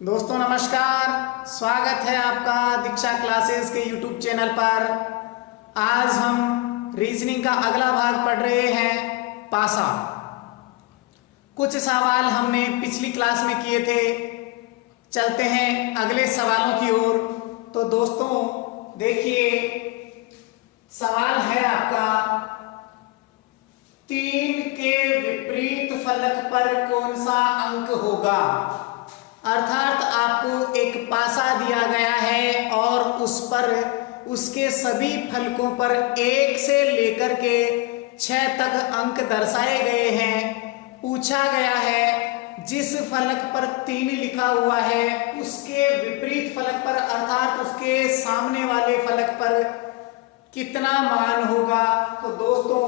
दोस्तों नमस्कार, स्वागत है आपका दीक्षा क्लासेस के यूट्यूब चैनल पर। आज हम रीजनिंग का अगला भाग पढ़ रहे हैं, पासा। कुछ सवाल हमने पिछली क्लास में किए थे। चलते हैं अगले सवालों की ओर। तो दोस्तों देखिए, सवाल है आपका 3 के विपरीत फलक पर कौन सा अंक होगा। अर्थात आपको एक पासा दिया गया है और उस पर उसके सभी फलकों पर 1 से लेकर के 6 तक अंक दर्शाए गए हैं। पूछा गया है जिस फलक पर 3 लिखा हुआ है उसके विपरीत फलक पर अर्थात उसके सामने वाले फलक पर कितना मान होगा। तो दोस्तों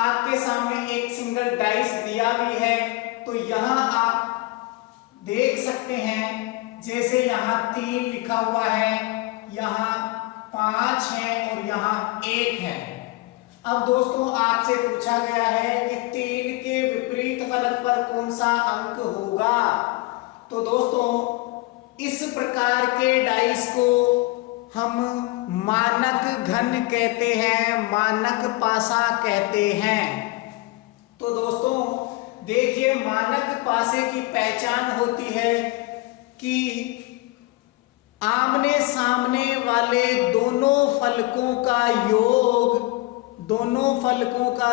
आपके सामने एक सिंगल डाइस दिया भी है, तो यहां आप देख सकते हैं, जैसे यहाँ 3 लिखा हुआ है, यहाँ 5 है और यहाँ 1 है। अब दोस्तों आपसे पूछा गया है कि 3 के विपरीत फलक पर कौन सा अंक होगा। तो दोस्तों इस प्रकार के डाइस को हम मानक घन कहते हैं, मानक पासा कहते हैं। तो दोस्तों देखिए, मानक पासे की पहचान होती है कि आमने सामने वाले दोनों फलकों का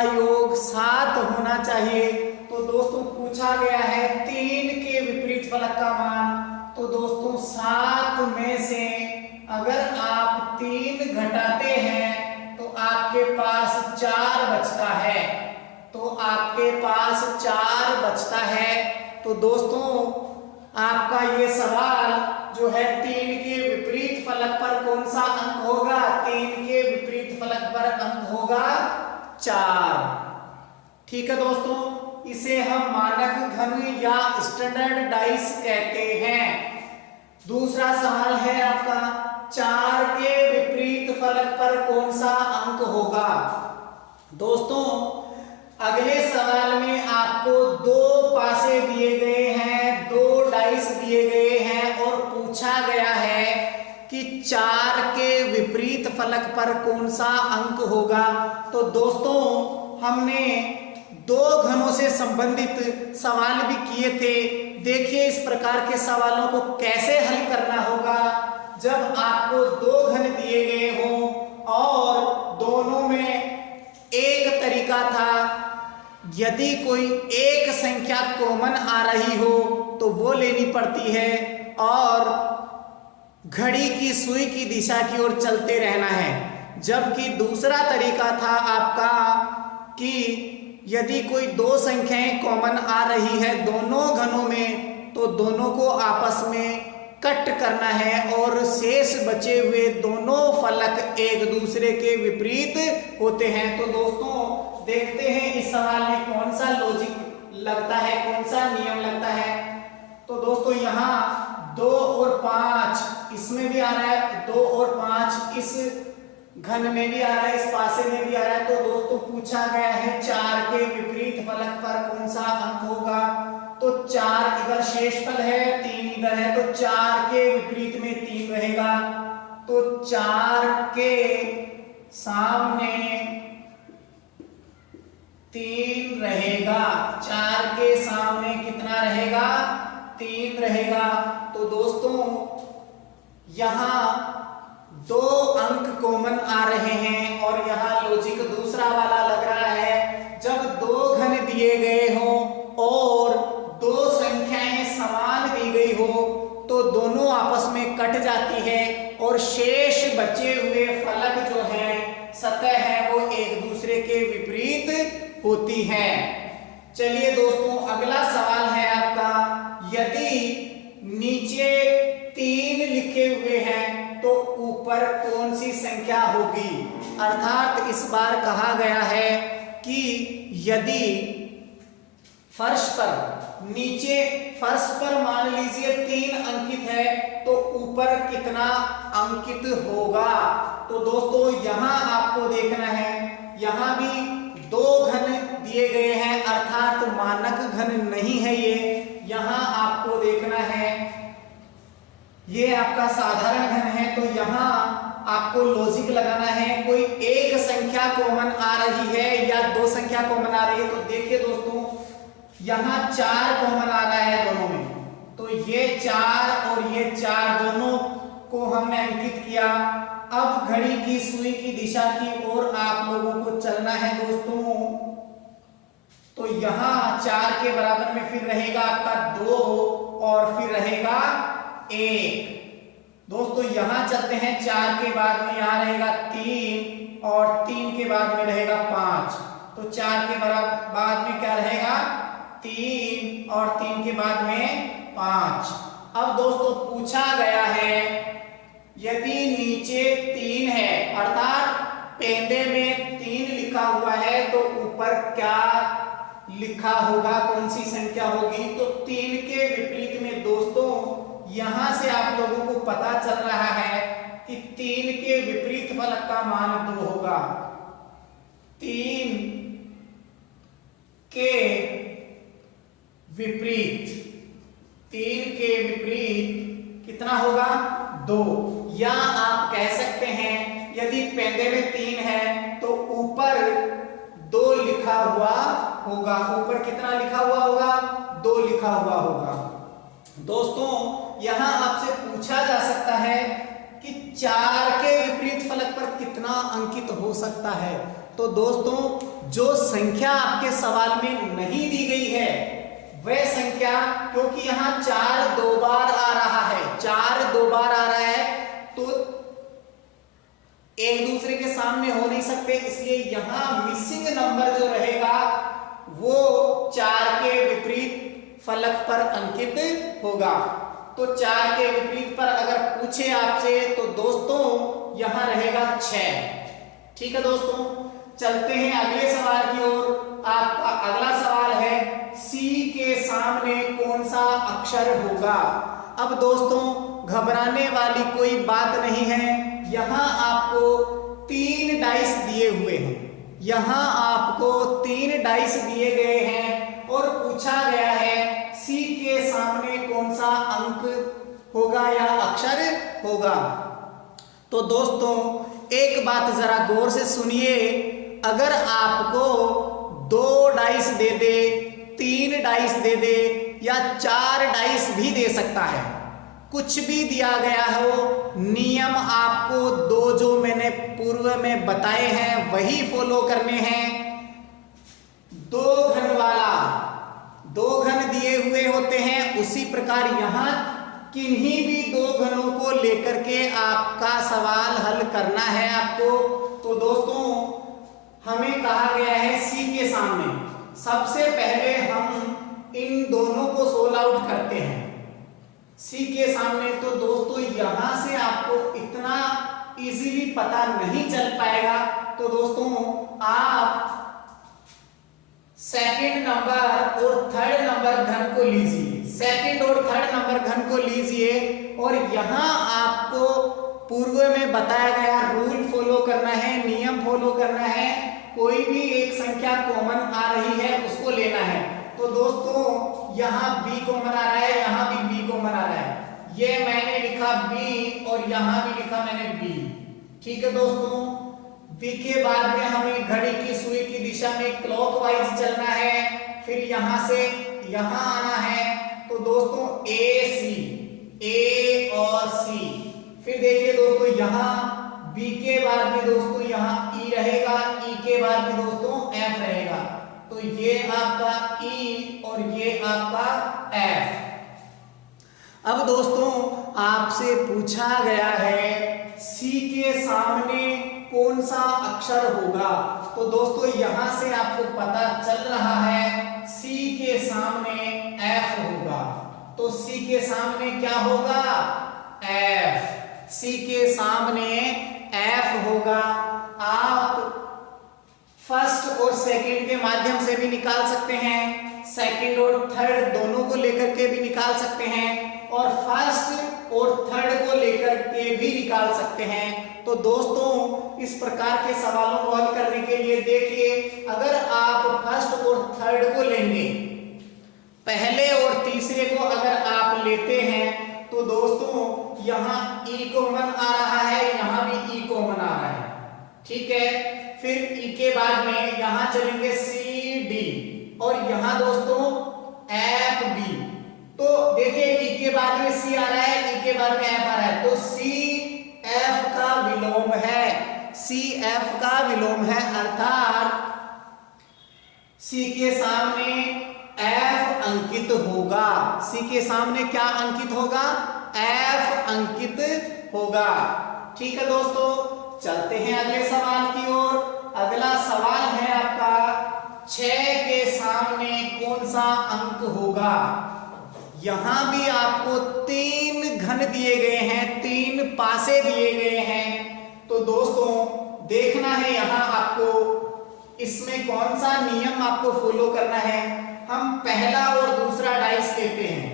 योग 7 होना चाहिए। तो दोस्तों पूछा गया है 3 के विपरीत फलक का मान। तो दोस्तों 7 में से अगर आप 3 घटाते हैं तो आपके पास 4 बचता है। तो दोस्तों आपका ये सवाल जो है 3 के विपरीत फलक पर कौन सा अंक होगा, 3 के विपरीत फलक पर अंक होगा 4। ठीक है दोस्तों, इसे हम मानक घन या स्टैंडर्ड डाइस कहते हैं। दूसरा सवाल है आपका 4 के विपरीत फलक पर कौन सा अंक होगा। दोस्तों अगले सवाल में आपको 2 पासे दिए गए हैं, 2 डाइस दिए गए हैं और पूछा गया है कि 4 के विपरीत फलक पर कौन सा अंक होगा। तो दोस्तों हमने 2 घनों से संबंधित सवाल भी किए थे। देखिए इस प्रकार के सवालों को कैसे हल करना होगा। जब आपको 2 घन दिए गए हों और दोनों में एक तरीका था, यदि कोई एक संख्या कॉमन आ रही हो तो वो लेनी पड़ती है और घड़ी की सुई की दिशा की ओर चलते रहना है। जबकि दूसरा तरीका था आपका कि यदि कोई 2 संख्याएं कॉमन आ रही है दोनों घनों में, तो दोनों को आपस में कट करना है और शेष बचे हुए दोनों फलक एक दूसरे के विपरीत होते हैं। तो दोस्तों देखते हैं इस सवाल में कौन सा लॉजिक लगता है, कौन सा नियम लगता है। तो दोस्तों यहाँ 2 और 5 इसमें भी आ रहा है, 2 और 5 इस घन में भी आ रहा है, इस पासे में भी आ रहा है। तो दोस्तों पूछा गया है 4 के विपरीत फलक पर कौन सा अंक होगा। तो 4 इधर शेषफल है, 3 इधर है, तो 4 के विपरीत में 3 रहेगा। तो 4 के सामने 3 रहेगा। 4 के सामने कितना रहेगा, 3 रहेगा। तो दोस्तों यहां 2 अंक कॉमन आ रहे हैं और यहां लॉजिक दूसरा वाला लग रहा है। जब 2 घन दिए गए हों और 2 संख्याएं समान दी गई हो तो दोनों आपस में कट जाती है और शेष बचे हुए फलक जो है, सतह है, वो एक दूसरे के विपरीत होती है। चलिए दोस्तों अगला सवाल है आपका, यदि नीचे 3 लिखे हुए हैं तो ऊपर कौन सी संख्या होगी। अर्थात इस बार कहा गया है कि यदि फर्श पर मान लीजिए 3 अंकित है तो ऊपर कितना अंकित होगा। तो दोस्तों यहां आपको देखना है, यहां भी 2 घन दिए गए हैं अर्थात मानक घन नहीं है ये। यहां आपको देखना है ये आपका साधारण घन है, तो यहाँ आपको लॉजिक लगाना है, कोई एक संख्या कॉमन आ रही है या दो संख्या कॉमन आ रही है। तो देखिए दोस्तों, यहाँ 4 कॉमन आ रहा है दोनों में, तो ये 4 और ये 4 दोनों को हमने अंकित किया। अब घड़ी की सुई की दिशा की ओर आप लोगों को चलना है दोस्तों। तो यहाँ 4 के बराबर में फिर रहेगा आपका 2 और फिर रहेगा 1। दोस्तों यहाँ चलते हैं, 4 के बाद में यहाँ रहेगा 3 और 3 के बाद में रहेगा 5। तो 4 के बराबर बाद में क्या रहेगा 3 और 3 के बाद में 5। अब दोस्तों पूछा गया है, यदि नीचे 3 है अर्थात पेंदे में 3 लिखा हुआ है, तो ऊपर क्या लिखा होगा, कौन सी संख्या होगी। तो 3 के विपरीत में दोस्तों यहां से आप लोगों को पता चल रहा है कि 3 के विपरीत फलक का मान 2 होगा। 3 के विपरीत, 3 के विपरीत कितना होगा 2। या आप कह सकते हैं यदि पेंदे में 3 है तो ऊपर 2 लिखा हुआ होगा। ऊपर कितना लिखा हुआ होगा 2 लिखा हुआ होगा। दोस्तों यहां आपसे पूछा जा सकता है कि 4 के विपरीत फलक पर कितना अंकित हो सकता है। तो दोस्तों जो संख्या आपके सवाल में नहीं दी गई है वह संख्या, क्योंकि यहां 4 2 बार आ रहा है, 4 2 बार आ रहा है, तो एक दूसरे के सामने हो नहीं सकते, इसलिए यहां मिसिंग नंबर जो रहेगा वो 4 के विपरीत फलक पर अंकित होगा। तो 4 के विपरीत पर अगर पूछे आपसे तो दोस्तों यहां रहेगा 6। ठीक है दोस्तों, चलते हैं अगले सवाल की ओर। आपका अगला सवाल है सी के सामने कौन सा अक्षर होगा। अब दोस्तों घबराने वाली कोई बात नहीं है, यहां आपको 3 डाइस दिए हुए हैं, यहां आपको 3 डाइस दिए गए हैं और पूछा गया है सी के सामने कौन सा अंक होगा या अक्षर होगा। तो दोस्तों एक बात जरा गौर से सुनिए, अगर आपको 2 डाइस दे दे, 3 डाइस दे दे या 4 डाइस भी दे सकता है, कुछ भी दिया गया हो, नियम आपको 2 जो मैंने पूर्व में बताए हैं वही फॉलो करने हैं। 2 घन वाला 2 घन दिए हुए होते हैं, उसी प्रकार यहां किन्हीं भी 2 घनों को लेकर के आपका सवाल हल करना है आपको। तो दोस्तों हमें कहा गया है सी के सामने, सबसे पहले हम इन दोनों को सोल्व आउट करते हैं सी के सामने। तो दोस्तों यहां से आपको इतना इजीली पता नहीं चल पाएगा, तो दोस्तों आप सेकंड नंबर और थर्ड नंबर घन को लीजिए, सेकंड और थर्ड नंबर घन को लीजिए और यहां आपको पूर्व में बताया गया रूल फॉलो करना है, नियम फॉलो करना है। कोई भी एक संख्या कॉमन आ रही है उसको लेना है। तो दोस्तों यहां b कॉमन आ रहा है, यहां भी b कॉमन आ रहा है, ये मैंने लिखा b और यहां भी लिखा मैंने b। ठीक है दोस्तों, b के बाद में हमें घड़ी की सुई की दिशा में क्लॉकवाइज चलना है, फिर यहां से यहां आना है। तो दोस्तों a और c, फिर देखिए दोस्तों यहां b के बाद में दोस्तों यहां e रहेगा, e के बाद में दोस्तों f रहेगा। तो ये आपका e और ये आपका f। अब दोस्तों आपसे पूछा गया है c के सामने कौन सा अक्षर होगा। तो दोस्तों यहां से आपको पता चल रहा है c के सामने f होगा। तो c के सामने क्या होगा f, c के सामने f होगा। आप फर्स्ट और सेकंड के माध्यम से भी निकाल सकते हैं, सेकंड और थर्ड दोनों को लेकर के भी निकाल सकते हैं और फर्स्ट और थर्ड को लेकर के भी निकाल सकते हैं। तो दोस्तों इस प्रकार के सवालों को हल करने के लिए देखिए, अगर आप फर्स्ट और थर्ड को लेंगे, पहले और तीसरे को अगर आप लेते हैं तो दोस्तों यहाँ ई कॉमन आ रहा है, यहाँ भी ई कॉमन आ रहा है, ठीक है। फिर ई के बाद में यहाँ चलेंगे सी डी और यहाँ दोस्तों एफ बी। तो देखिए ई के बाद में सी आ रहा है, ई के बाद में एफ आ रहा है, तो सी एफ का विलोम है, सी एफ का विलोम है, अर्थात सी के सामने एफ अंकित होगा। सी के सामने क्या अंकित होगा? एफ अंकित होगा, ठीक है दोस्तों। चलते हैं अगले सवाल की ओर। अगला सवाल है आपका 6 के सामने कौन सा अंक होगा? यहां भी आपको 3 घन दिए गए हैं, 3 पासे दिए गए हैं। तो दोस्तों देखना है यहां आपको इसमें कौन सा नियम आपको फॉलो करना है। हम पहला और दूसरा डाइस लेते हैं।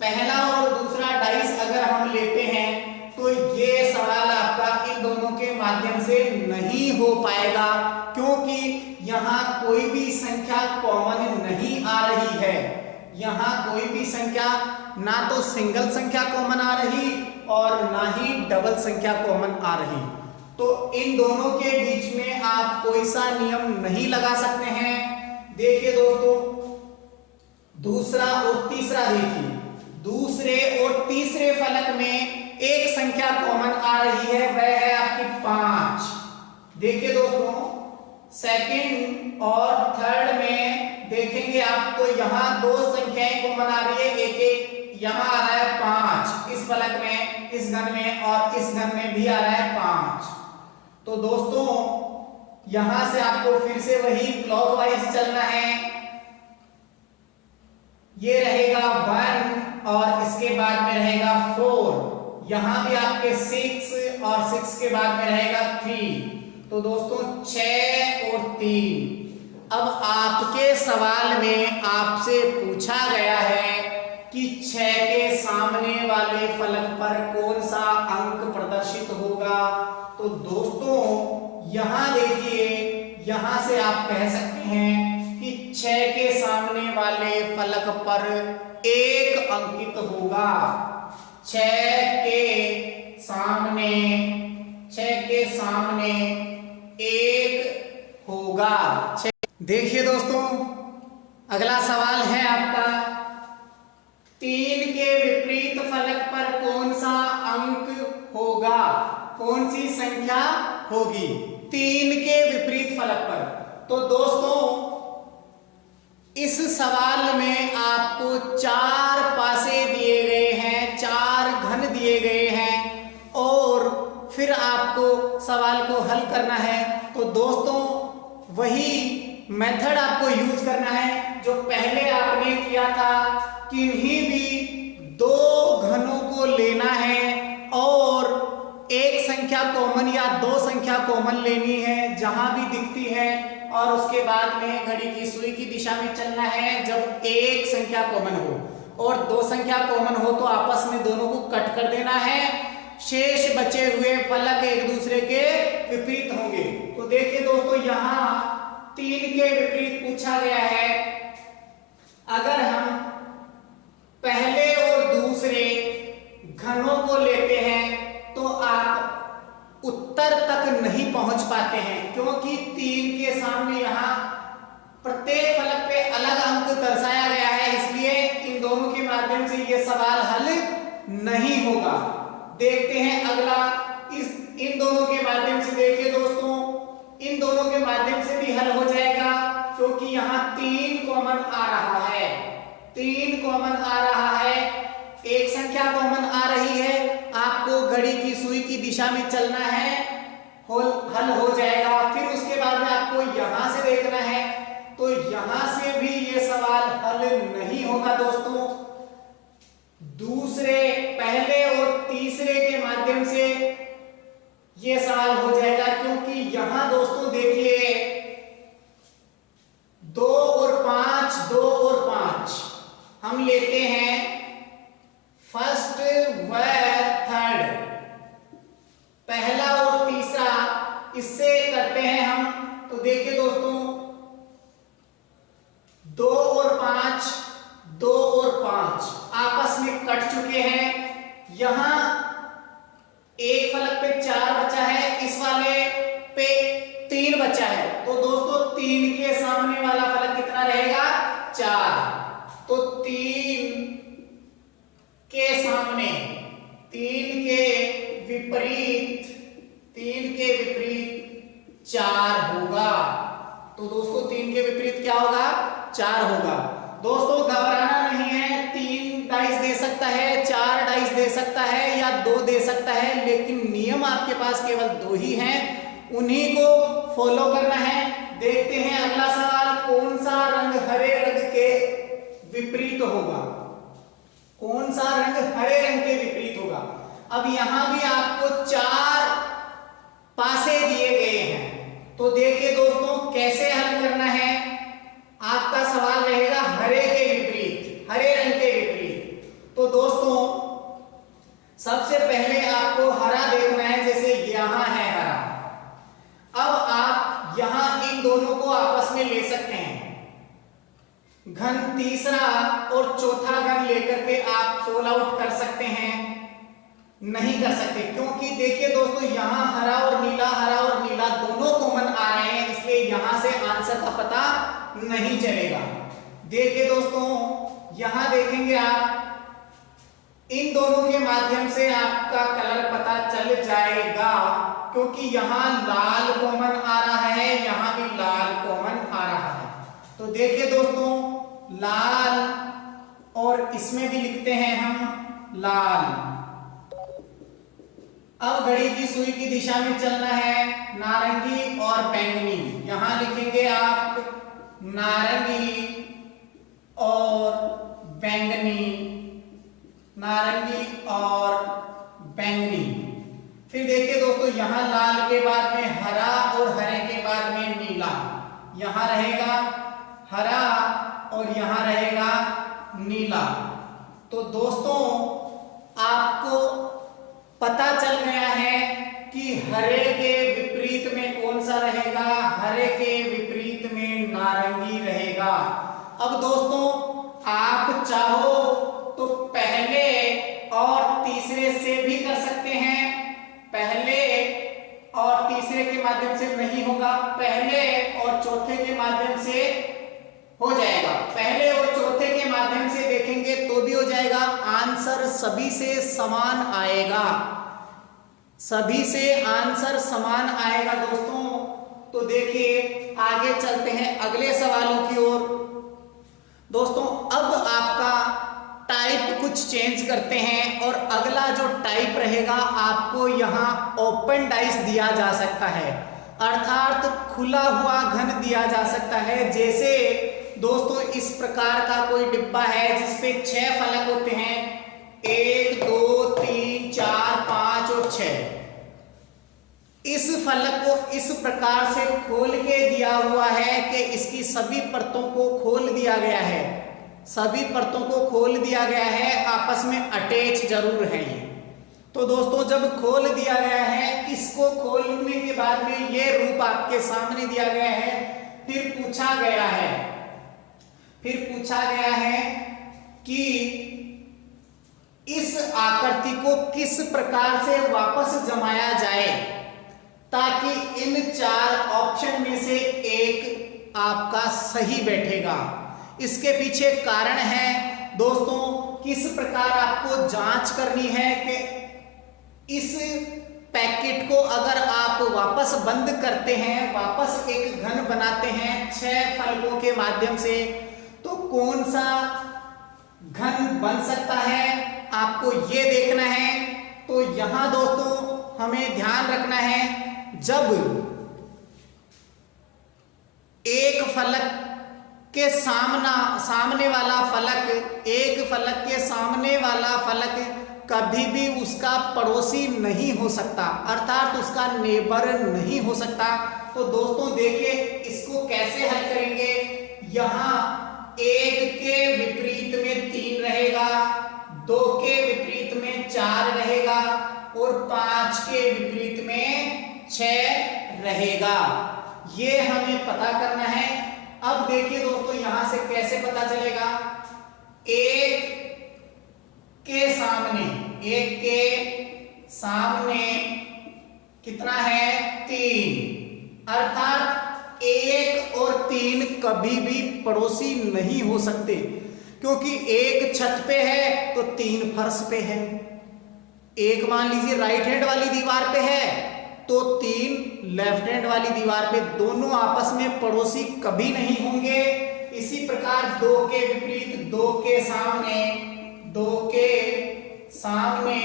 पहला और दूसरा डाइस अगर हम लेते हैं तो ये सवाल आपका इन दोनों के माध्यम से नहीं हो पाएगा, क्योंकि यहाँ कोई भी संख्या कॉमन नहीं आ रही है। यहाँ कोई भी संख्या, ना तो सिंगल संख्या कॉमन आ रही और ना ही डबल संख्या कॉमन आ रही। तो इन दोनों के बीच में आप कोई सा नियम नहीं लगा सकते हैं। देखिए दोस्तों, दूसरा और तीसरा देखिए, दूसरे और तीसरे फलक में एक संख्या कॉमन आ रही है, वह है आपकी 5। देखिए दोस्तों, सेकंड और थर्ड में देखेंगे आप तो यहाँ 2 संख्याएं कॉमन आ रही है, एक यहाँ आ रहा है 5 इस फलक में, इस घन में, और इस घन में भी आ रहा है 5। तो दोस्तों यहां से आपको फिर से वही क्लॉकवाइज चलना है। ये रहेगा 1 और इसके बाद में रहेगा 4। यहां भी आपके 6 और 6 के बाद में रहेगा 3। तो दोस्तों 6 और 3। अब आपके सवाल में आपसे पूछा गया है कि 6 के सामने वाले फलक पर कौन सा अंक प्रदर्शित होगा। तो दोस्तों यहां देखिए, यहां से आप कह सकते हैं कि 6 के सामने वाले फलक पर 1 अंकित होगा। 6 के सामने 1 होगा। देखिए दोस्तों, अगला सवाल है आपका 3 के विपरीत फलक पर कौन सा अंक होगा? कौन सी संख्या होगी 3 के विपरीत फलक पर? तो दोस्तों इस सवाल में आपको 4 पासे दिए गए हैं, 4 घन दिए गए हैं और फिर आपको सवाल को हल करना है। तो दोस्तों वही मेथड आपको यूज करना है जो पहले आपने किया था। किन्हीं भी 2 घनों को लेना है और एक संख्या कॉमन या 2 संख्या कॉमन लेनी है जहां भी दिखती है, और उसके बाद में घड़ी की सुई की दिशा में चलना है जब एक संख्या कॉमन हो, और 2 संख्या कॉमन हो तो आपस में दोनों को कट कर देना है। शेष बचे हुए फलक एक दूसरे के विपरीत होंगे। तो देखिए दोस्तों, यहाँ 3 के विपरीत पूछा गया है। अगर हम पहले और दूसरे घनों को लेते हैं तो आप उत्तर तक नहीं पहुंच पाते हैं, क्योंकि 3 के सामने यहाँ प्रत्येक फलक पे अलग अंक दर्शाया गया है, इसलिए इन दोनों के माध्यम से ये सवाल हल नहीं होगा। देखते हैं अगला, इन दोनों के माध्यम से। देखिए दोस्तों, इन दोनों के माध्यम से भी हल हो जाएगा, क्योंकि यहाँ 3 कॉमन आ रहा है, 3 कॉमन आ रहा है, एक संख्या कॉमन आ रही है। आपको घड़ी की सुई की दिशा में चलना है, हल हो जाएगा। फिर उसके बाद में आपको यहां से देखना है, तो यहां से भी ये सवाल हल नहीं होगा दोस्तों। दूसरे, पहले और तीसरे के माध्यम से ये सवाल हो जाएगा, क्योंकि यहां दोस्तों देखिए 2 और 5, 2 और 5 हम लेते हैं फर्स्ट व थर्ड, पहला और तीसरा, इससे करते 3 के सामने वाला फलक कितना रहेगा? 4। तो 3 के सामने 3 के विपरीत 4 होगा। तो दोस्तों 3 के विपरीत क्या होगा? 4 होगा। दोस्तों घबराना नहीं है, 3 डाइस दे सकता है, 4 डाइस दे सकता है या 2 दे सकता है, लेकिन नियम आपके पास केवल 2 ही हैं, उन्हीं को फॉलो करना है। देखते हैं अगला सवाल, कौन सा रंग हरे रंग के विपरीत होगा? कौन सा रंग हरे रंग के विपरीत होगा? अब यहां भी आपको 4 पासे दिए गए हैं, तो देखिए दोस्तों कैसे हल करना है। आपका सवाल रहेगा हरे के विपरीत, हरे रंग के विपरीत। तो दोस्तों सबसे पहले आपको हरा देखना है, जैसे यहां है हरा। अब आप यहां इन दोनों को आपस में ले सकते हैं, घन तीसरा और चौथा घन लेकर के आप सोल्व आउट कर सकते हैं। नहीं कर सकते, क्योंकि देखिए दोस्तों यहां हरा और नीला दोनों कॉमन आ रहे हैं, इसलिए यहां से आंसर का पता नहीं चलेगा। देखिए दोस्तों यहां देखेंगे आप, इन दोनों के माध्यम से आपका कलर पता चल जाएगा, क्योंकि यहां लाल कॉमन आ रहा है, यहां भी लाल कॉमन आ रहा है। तो देखिए दोस्तों लाल, और इसमें भी लिखते हैं हम लाल। अब घड़ी की सुई की दिशा में चलना है, नारंगी और बैंगनी। यहां लिखेंगे आप नारंगी और बैंगनी, नारंगी और बैंगनी। फिर देखिए दोस्तों यहां लाल के बाद में हरा और हरे के बाद में नीला। यहां रहेगा हरा और यहां रहेगा नीला। तो दोस्तों आपको पता चल गया है कि हरे के विपरीत में कौन सा रहेगा? हरे के विपरीत में नारंगी रहेगा। अब दोस्तों आप चाहो तो पहले और तीसरे से भी कर सकते हैं। पहले और तीसरे के माध्यम से नहीं होगा, पहले और चौथे के माध्यम से हो जाएगा। पहले और चौथे के माध्यम से देखेंगे तो भी हो जाएगा, आंसर सभी से समान आएगा, सभी से आंसर समान आएगा दोस्तों। तो देखिए आगे चलते हैं अगले सवालों की ओर। दोस्तों अब आपका टाइप कुछ चेंज करते हैं, और अगला जो टाइप रहेगा आपको यहाँ ओपन डाइस दिया जा सकता है, अर्थात खुला हुआ घन दिया जा सकता है। जैसे दोस्तों इस प्रकार का कोई डिब्बा है जिसपे 6 फलक होते हैं, 1 2 3 4 5 और 6। इस फलक को इस प्रकार से खोल के दिया हुआ है कि इसकी सभी परतों को खोल दिया गया है, सभी परतों को खोल दिया गया है, आपस में अटैच जरूर है ये। तो दोस्तों जब खोल दिया गया है, इसको खोलने के बाद में ये रूप आपके सामने दिया गया है। फिर पूछा गया है कि इस आकृति को किस प्रकार से वापस जमाया जाए ताकि इन 4 ऑप्शन में से एक आपका सही बैठेगा। इसके पीछे कारण है दोस्तों, किस प्रकार आपको जांच करनी है कि इस पैकेट को अगर आप वापस बंद करते हैं, वापस एक घन बनाते हैं 6 फलकों के माध्यम से, तो कौन सा घन बन सकता है आपको ये देखना है। तो यहां दोस्तों हमें ध्यान रखना है, जब एक फलक के सामने वाला फलक, एक फलक के सामने वाला फलक कभी भी उसका पड़ोसी नहीं हो सकता, अर्थात उसका नेबर नहीं हो सकता। तो दोस्तों देखिए इसको कैसे हल करेंगे। यहां 1 के विपरीत में 3 रहेगा, 2 के विपरीत में 4 रहेगा और 5 के विपरीत में 6 रहेगा। ये हमें पता करना है। अब देखिए दोस्तों यहां से कैसे पता चलेगा। 1 के सामने कितना है? 3, अर्थात 1 और कभी भी पड़ोसी नहीं हो सकते, क्योंकि एक छत पे है तो 3 फर्श पे है। एक मान लीजिए राइट हैंड वाली दीवार पे है तो 3 लेफ्ट हैंड वाली दीवार पे, दोनों आपस में पड़ोसी कभी नहीं होंगे। इसी प्रकार 2 के विपरीत 2 के सामने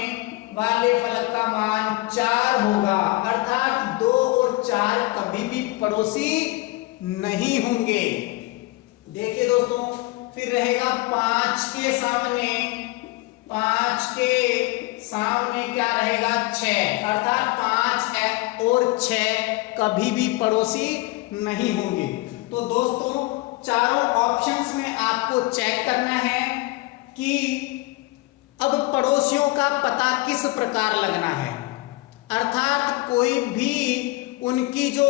वाले फलक का मान 4 होगा, अर्थात 2 और 4 कभी भी पड़ोसी नहीं होंगे। देखिए दोस्तों, फिर रहेगा 5 के सामने क्या रहेगा 6, अर्थात 5 और 6 कभी भी पड़ोसी नहीं होंगे। तो दोस्तों चारों ऑप्शंस में आपको चेक करना है कि अब पड़ोसियों का पता किस प्रकार लगना है, अर्थात कोई भी उनकी जो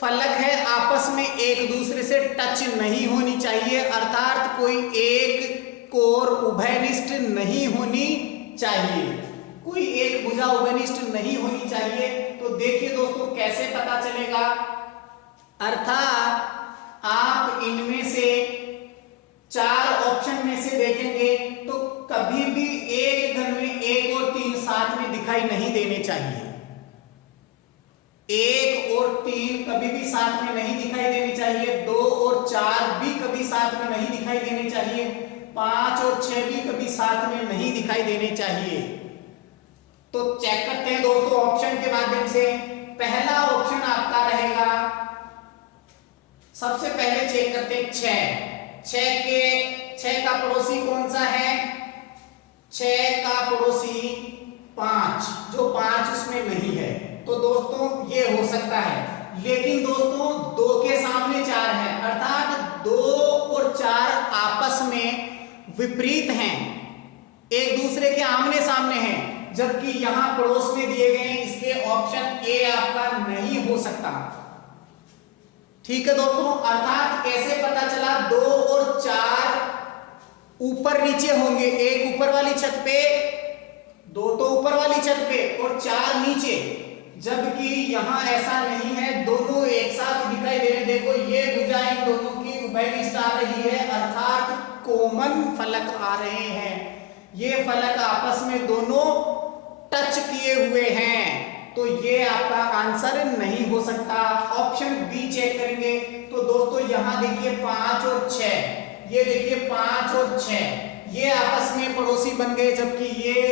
फलक है आपस में एक दूसरे से टच नहीं होनी चाहिए, अर्थात कोई एक कोर उभयनिष्ठ नहीं होनी चाहिए, कोई एक भुजा उभयनिष्ठ नहीं होनी चाहिए। तो देखिए दोस्तों कैसे पता चलेगा, अर्थात आप इनमें से 4 ऑप्शन में से देखेंगे तो कभी भी एक घर में 1 और 3 साथ में दिखाई नहीं देने चाहिए। 1 और 3 कभी भी साथ में नहीं दिखाई देनी चाहिए। 2 और 4 भी कभी साथ में नहीं दिखाई देने चाहिए। 5 और 6 भी कभी साथ में नहीं दिखाई देने चाहिए। तो चेक करते हैं दोस्तों ऑप्शन के माध्यम से। पहला ऑप्शन आपका रहेगा, सबसे पहले चेक करते हैं 6 का पड़ोसी कौन सा है, 6 का पड़ोसी 5, जो 5 उसमें नहीं है। तो दोस्तों ये हो सकता है, लेकिन दोस्तों 2 के सामने 4 है, अर्थात 2 और 4 आपस में विपरीत हैं, एक दूसरे के आमने सामने हैं, जबकि यहां पड़ोस में दिए गए हैं, इसलिए ऑप्शन ए आपका नहीं हो सकता। ठीक है दोस्तों, अर्थात कैसे पता चला, 2 और 4 ऊपर नीचे होंगे, एक ऊपर वाली छत पे, 2 तो ऊपर वाली छत पे और 4 नीचे, जबकि यहां ऐसा नहीं है, दोनों एक साथ दिखाई दे रहे। देखो ये भुजा इन दोनों की उभयनिष्ठ आ रही है, अर्थात कॉमन फलक आ रहे हैं, ये फलक आपस में दोनों टच किए हुए हैं, तो ये आपका आंसर नहीं हो सकता। ऑप्शन बी चेक करेंगे तो दोस्तों यहां देखिए 5 और 6, ये देखिए 5 और 6 ये आपस में पड़ोसी बन गए, जबकि ये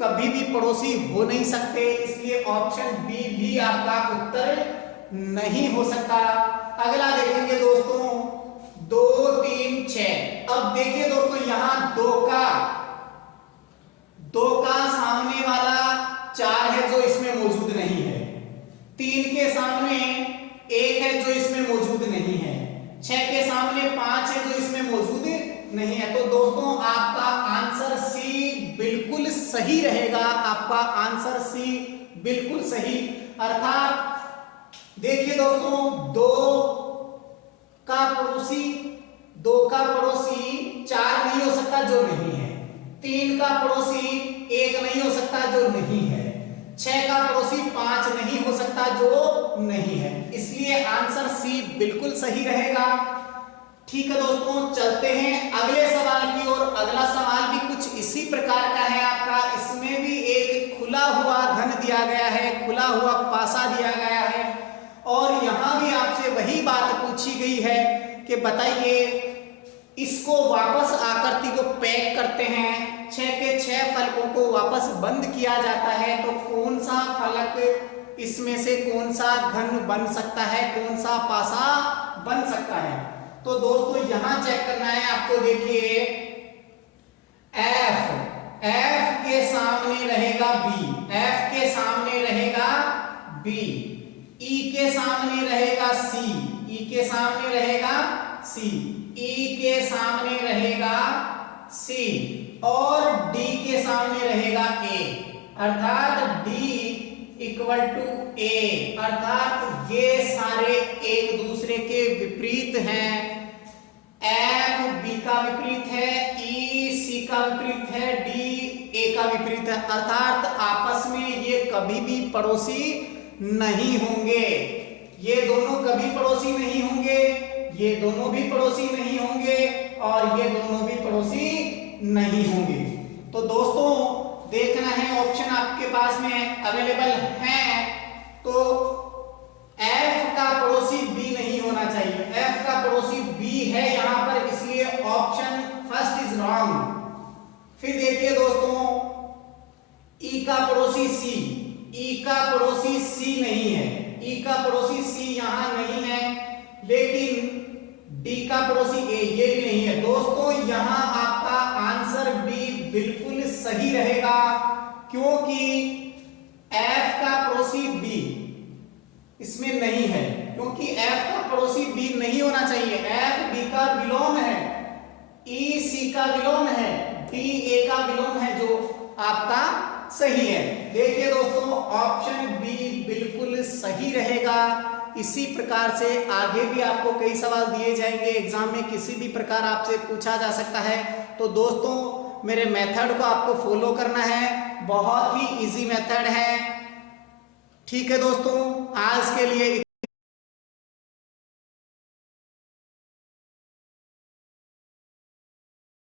कभी भी पड़ोसी हो नहीं सकते, इसलिए ऑप्शन बी भी आपका उत्तर नहीं हो सकता। अगला देखेंगे दोस्तों 2, 3, 6। अब देखिए दोस्तों यहां 2 का सामने वाला 4 है जो इसमें मौजूद नहीं है, 3 के सामने 1 है जो इसमें मौजूद नहीं है, 6 के सामने 5 है जो इसमें मौजूद नहीं है। तो दोस्तों आपका आंसर सी बिल्कुल सही रहेगा, आपका आंसर सी बिल्कुल सही। अर्थात देखिए दोस्तों 2 का पड़ोसी 4 नहीं हो सकता जो नहीं है, 3 का पड़ोसी 1 नहीं हो सकता जो नहीं है, 6 का पड़ोसी 5 नहीं हो सकता जो नहीं है, इसलिए आंसर सी बिल्कुल सही रहेगा। ठीक है दोस्तों, चलते हैं अगले सवाल की ओर। अगला सवाल भी कुछ इसी प्रकार का है आपका, इसमें भी एक खुला हुआ घन दिया गया है, खुला हुआ पासा दिया गया है, और यहां भी आपसे वही बात पूछी गई है कि बताइए इसको वापस आकृति को पैक करते हैं, 6 के 6 फलकों को वापस बंद किया जाता है, तो कौन सा फलक इसमें से कौन सा घन बन सकता है, कौन सा पासा बन सकता है। तो दोस्तों यहां चेक करना है आपको, देखिए F के सामने रहेगा B, F के सामने रहेगा B, E के सामने रहेगा C, E के सामने रहेगा C, E के सामने रहेगा C, और D के सामने रहेगा A, अर्थात D इक्वल टू A, अर्थात ये सारे एक दूसरे के विपरीत हैं। F B का विपरीत है, E C का विपरीत है, D A का विपरीत है, अर्थात आपस में ये कभी भी पड़ोसी नहीं होंगे, ये दोनों कभी पड़ोसी नहीं होंगे, ये दोनों भी पड़ोसी नहीं होंगे और ये दोनों भी पड़ोसी नहीं होंगे। तो दोस्तों देखना है ऑप्शन आपके पास में अवेलेबल है, तो F का पड़ोसी B नहीं होना चाहिए। F का पड़ोसी B है यहां पर, इसलिए ऑप्शन फर्स्ट इज रॉन्ग। फिर देखिए दोस्तों, E का पड़ोसी C, E का पड़ोसी C नहीं है, E का पड़ोसी C यहां नहीं है, लेकिन D का पड़ोसी A ये भी नहीं है। दोस्तों यहां आपका आंसर B बिल्कुल सही रहेगा, क्योंकि F का पड़ोसी B इसमें नहीं है, क्योंकि F का पड़ोसी B नहीं होना चाहिए। F B का विलोम है, E C का विलोम है, D A का विलोम है, जो आपका सही है। देखिए दोस्तों ऑप्शन बी बिल्कुल सही रहेगा। इसी प्रकार से आगे भी आपको कई सवाल दिए जाएंगे एग्जाम में, किसी भी प्रकार आपसे पूछा जा सकता है। तो दोस्तों मेरे मेथड को आपको फॉलो करना है, बहुत ही इजी मेथड है। ठीक है दोस्तों, आज के लिए